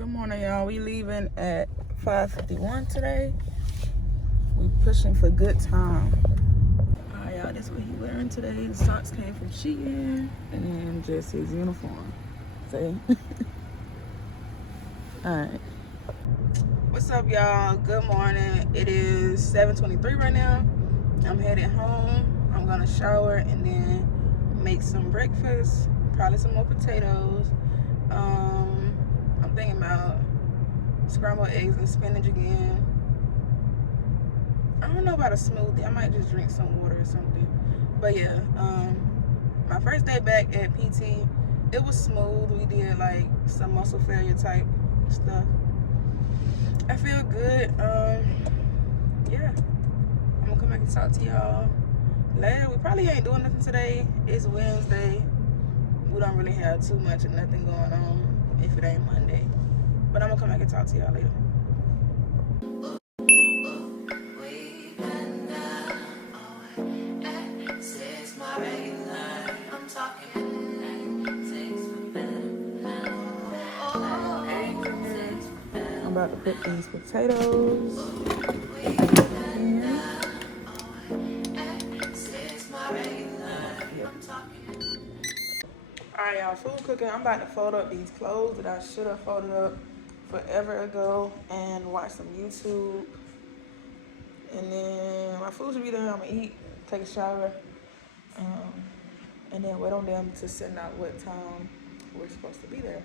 Good morning, y'all. We leaving at 5:51 today. We pushing for good time. All right, y'all, this is what he wearing today. The socks came from Shein, and then just his uniform. See? All right. What's up, y'all? Good morning. It is 7:23 right now. I'm headed home. I'm gonna shower and then make some breakfast. Probably some more potatoes. I'm thinking about scrambled eggs and spinach again. I don't know about a smoothie. I might just drink some water or something. But yeah, my first day back at PT, it was smooth. We did like some muscle failure type stuff. I feel good. Yeah, I'm gonna come back and talk to y'all later. We probably ain't doing nothing today. It's Wednesday. We don't really have too much of nothing going on if it ain't Monday. But I'm gonna come back and talk to y'all later. I'm about to put these potatoes in. Alright, y'all, food cooking. I'm about to fold up these clothes that I should have folded up forever ago and watch some YouTube. And then my food should be there. I'm gonna eat, take a shower, and then wait on them to send out what time we're supposed to be there.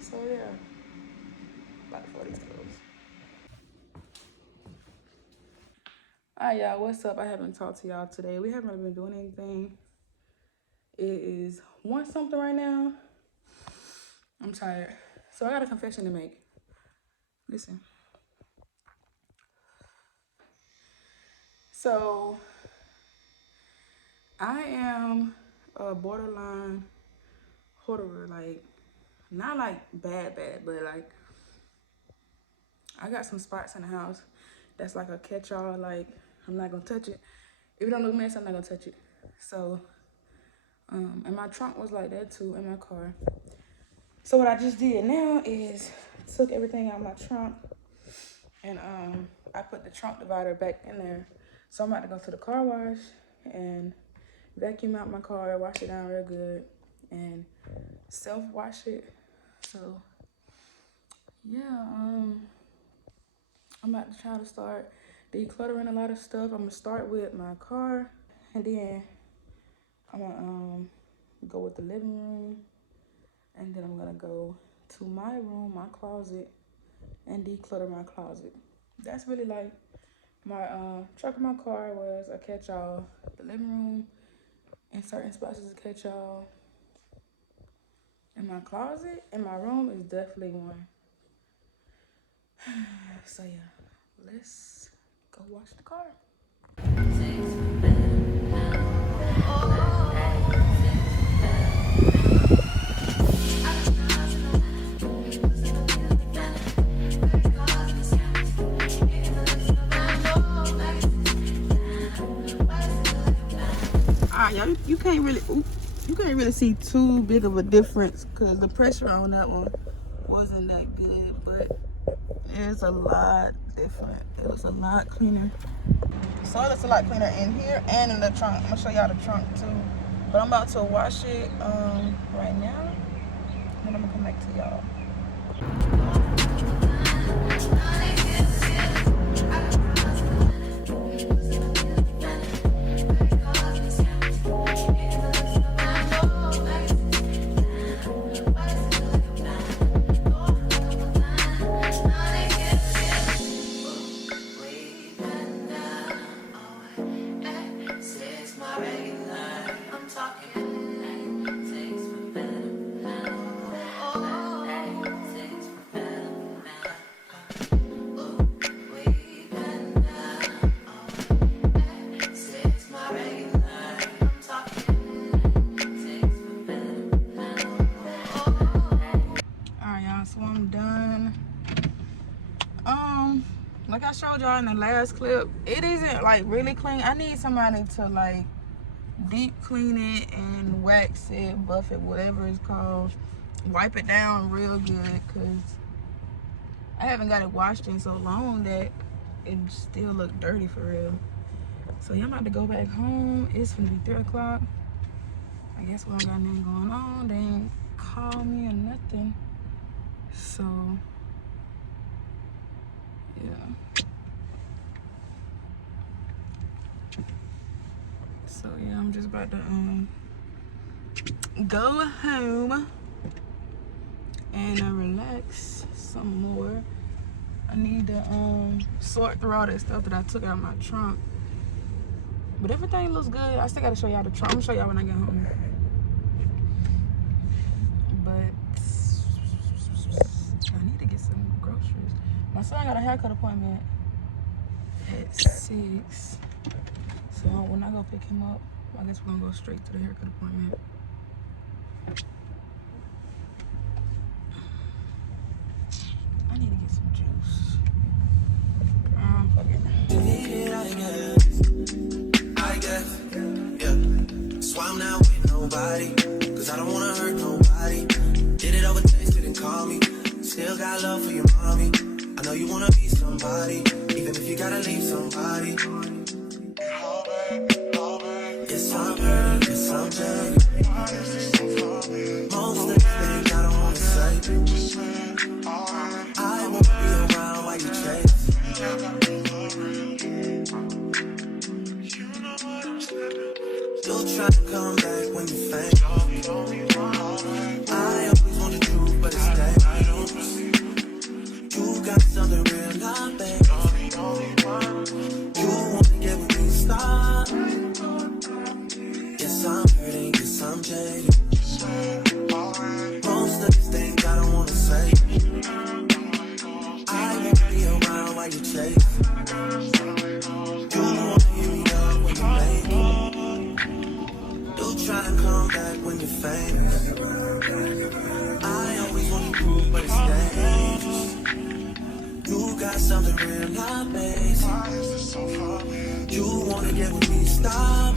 So yeah, about to fold these clothes. Alright, y'all, what's up? I haven't talked to y'all today. We haven't really been doing anything. It is 1 something right now. I'm tired. So I got a confession to make. Listen. So I am a borderline hoarder, like not like bad, but like I got some spots in the house that's like a catch-all. Like I'm not gonna touch it. If it don't look messy, I'm not gonna touch it. So, and my trunk was like that too in my car. So what I just did now is took everything out of my trunk and I put the trunk divider back in there. So I'm about to go to the car wash and vacuum out my car, wash it down real good, and self-wash it. So yeah, I'm about to try to start decluttering a lot of stuff. I'm gonna start with my car, and then I'm gonna go with the living room, and then I'm gonna go to my room, my closet, and declutter my closet. That's really like my truck in my car was a catch-all. The living room in certain spots is a catch-all. And my closet in my room is definitely one. So yeah, let's go wash the car. Y'all, you can't really see too big of a difference because the pressure on that one wasn't that good, but it's a lot different. It looks a lot cleaner. So it looks a lot cleaner in here and in the trunk. I'm gonna show y'all the trunk too, but I'm about to wash it right now, and then I'm gonna come back to y'all. So I'm done. Like I showed y'all in the last clip, it isn't like really clean. I need somebody to like deep clean it and wax it, buff it, whatever it's called. Wipe it down real good, cause I haven't got it washed in so long that it still look dirty for real. So yeah, I'm about to go back home. It's gonna be 3 o'clock. I guess we don't got nothing going on. They ain't call me or nothing. So yeah. So yeah, I'm just about to go home and relax some more. I need to sort through all that stuff that I took out of my trunk. But everything looks good. I still gotta show y'all the trunk. I'm gonna show y'all when I get home. But I need to get some groceries. My son got a haircut appointment at 6. So when I go pick him up, I guess we're gonna go straight to the haircut appointment. I need to get some juice. Fuck it. I guess, yeah. So I'm not with nobody, cause I don't wanna hurt nobody. Did it over text, didn't call me. Still got love for your mommy. I know you wanna be somebody, even if you gotta leave somebody. Yes, I'm hurt, yes, I'm jaded. Most of the things I don't wanna say. I won't be around while you chase. You'll try to come back when you faint. I always want the truth, but it's dangerous. You got something real, not bad. You wanna get with me, stop. Yes, I'm hurting, yes, I'm jaded. Most of these things I don't wanna say. I won't be around while you chase. You wanna hear me up when you make it. You try to come back when you're famous. I always want to prove, but it's dangerous. You got something real, not basic. You wanna get with me, stop.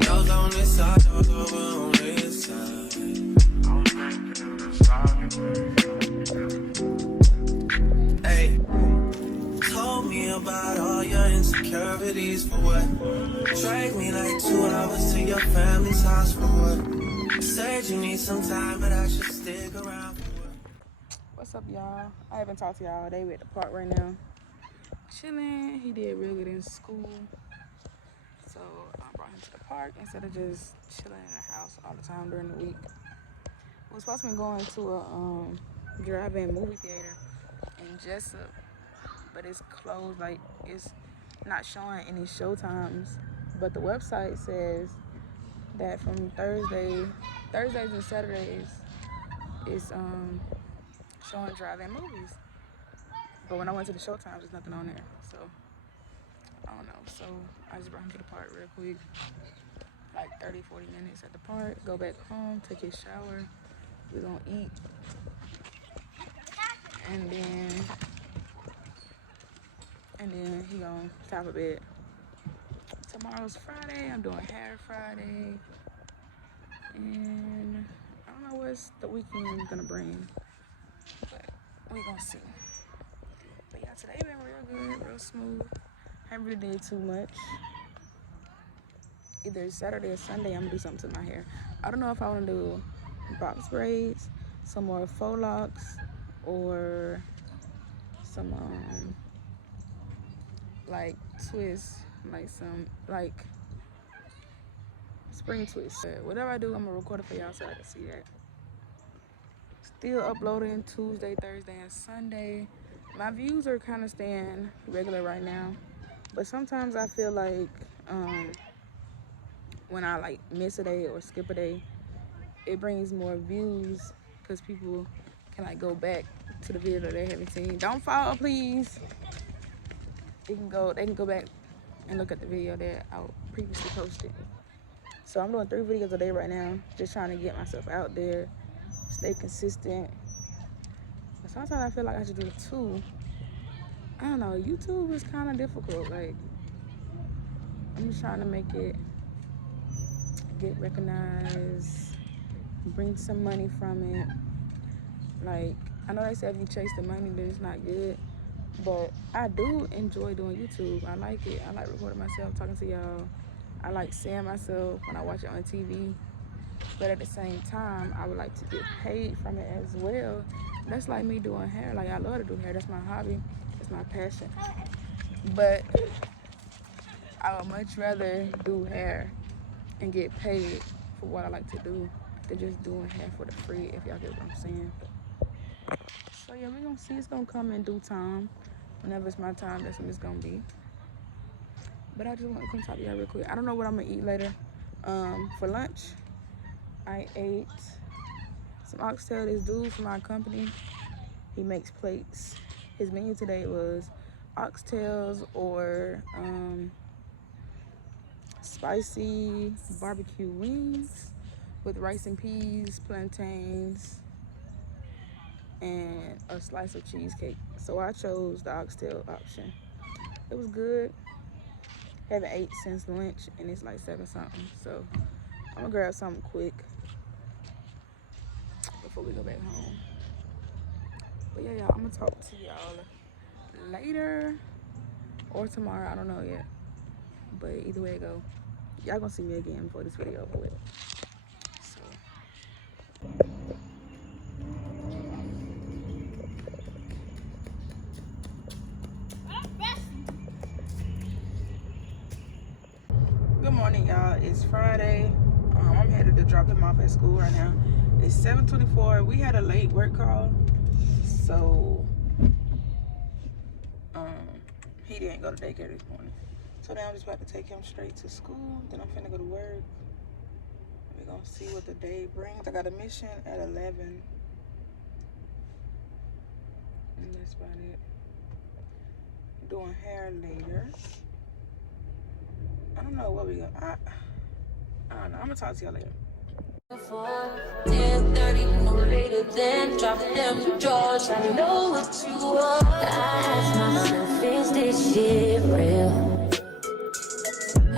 Those on this side, those over on this side. Hey, told me about all your insecurities for what? Drag me like 2 hours to your family's house for what? Said you need some time, but I should stick around for what? What's up, y'all? I haven't talked to y'all all day. We're at the park right now. Chilling. He did real good in school. So I brought him to the park instead of just chilling in the house all the time during the week. We're supposed to be going to a drive-in movie theater in Jessup, but it's closed. Like, it's not showing any show times. But the website says that from Thursdays and Saturdays, it's showing drive-in movies. But when I went to the show times, there's nothing on there. So I don't know. So I just brought him to the park real quick. Like 30, 40 minutes at the park. Go back home, take his shower. We're gonna eat. And then he gonna top a bed. Tomorrow's Friday. I'm doing hair Friday. And I don't know what the weekend is gonna bring. But we gonna see. But yeah, today been real good, real smooth. Haven't really did too much. Either Saturday or Sunday, I'm gonna do something to my hair. I don't know if I wanna do box braids, some more faux locks, or some like twists, like some like spring twists. Whatever I do, I'm gonna record it for y'all so I can see that. Still uploading Tuesday, Thursday, and Sunday. My views are kind of staying regular right now, but sometimes I feel like when I like miss a day or skip a day, it brings more views because people can like go back to the video that they haven't seen. Don't fall, please. They can go back and look at the video that I previously posted. So I'm doing 3 videos a day right now, just trying to get myself out there, stay consistent. But sometimes I feel like I should do 2. I don't know, YouTube is kind of difficult. Like, I'm just trying to make it get recognized, bring some money from it. Like, I know they say if you chase the money, then it's not good. But I do enjoy doing YouTube. I like it. I like recording myself, talking to y'all. I like seeing myself when I watch it on TV. But at the same time, I would like to get paid from it as well. That's like me doing hair. Like, I love to do hair. That's my hobby. That's my passion. But I would much rather do hair and get paid for what I like to do than just doing hair for the free, if y'all get what I'm saying. So yeah, we're gonna see. It's gonna come in due time. Whenever it's my time, that's when it's gonna be. But I just want to come talk to y'all real quick. I don't know what I'm gonna eat later. For lunch, I ate some oxtail. This dude from our company, he makes plates. His menu today was oxtails or spicy barbecue wings with rice and peas, plantains, and a slice of cheesecake. So I chose the oxtail option. It was good. Haven't ate since lunch and it's like 7 something. So I'm gonna grab something quick before we go back home. But yeah, y'all, I'm gonna talk to y'all later or tomorrow. I don't know yet. But either way it go, y'all gonna see me again before this video over with. So good morning, y'all. It's Friday. I'm headed to drop him off at school right now. It's 7:24. We had a late work call, so he didn't go to daycare this morning. So now I'm just about to take him straight to school. Then I'm finna go to work. We're gonna see what the day brings. I got a mission at 11. And that's about it. Doing hair later. I don't know what we got. I don't know. I'm gonna talk to y'all later. 10:30, no later than dropping them drawers. I know what you want. I ask myself, is this shit real?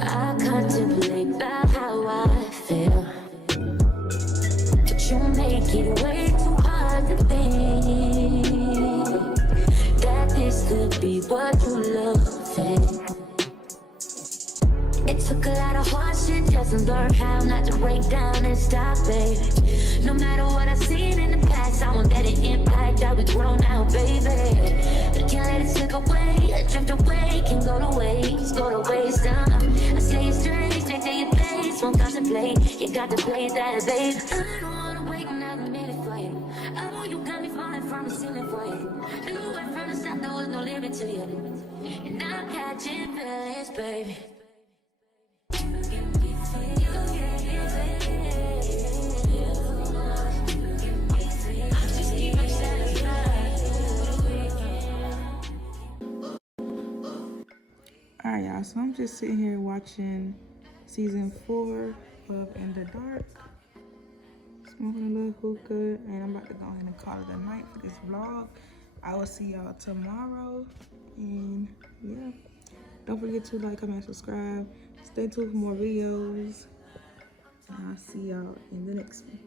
I contemplate about how I feel, but you make it way too hard to think that this could be what you love. It took a lot of hard shit just to learn how not to break down and stop it. No matter what I've seen in the past, I won't let it impact how we grow now, baby. But can't let it slip away, drift away, can go to waste, I say it straight to your face, won't contemplate, you got to play that, babe. I don't wanna wait another minute for you. I know you got me falling from the ceiling for you. You went from the start, there was no limit to you. And I'm catching feelings, baby. Alright, y'all, so I'm just sitting here watching season 4 of In the Dark, smoking a little hookah, and I'm about to go ahead and call it a night for this vlog. I will see y'all tomorrow, and yeah, don't forget to like, comment, and subscribe. Stay tuned for more videos, and I'll see y'all in the next one.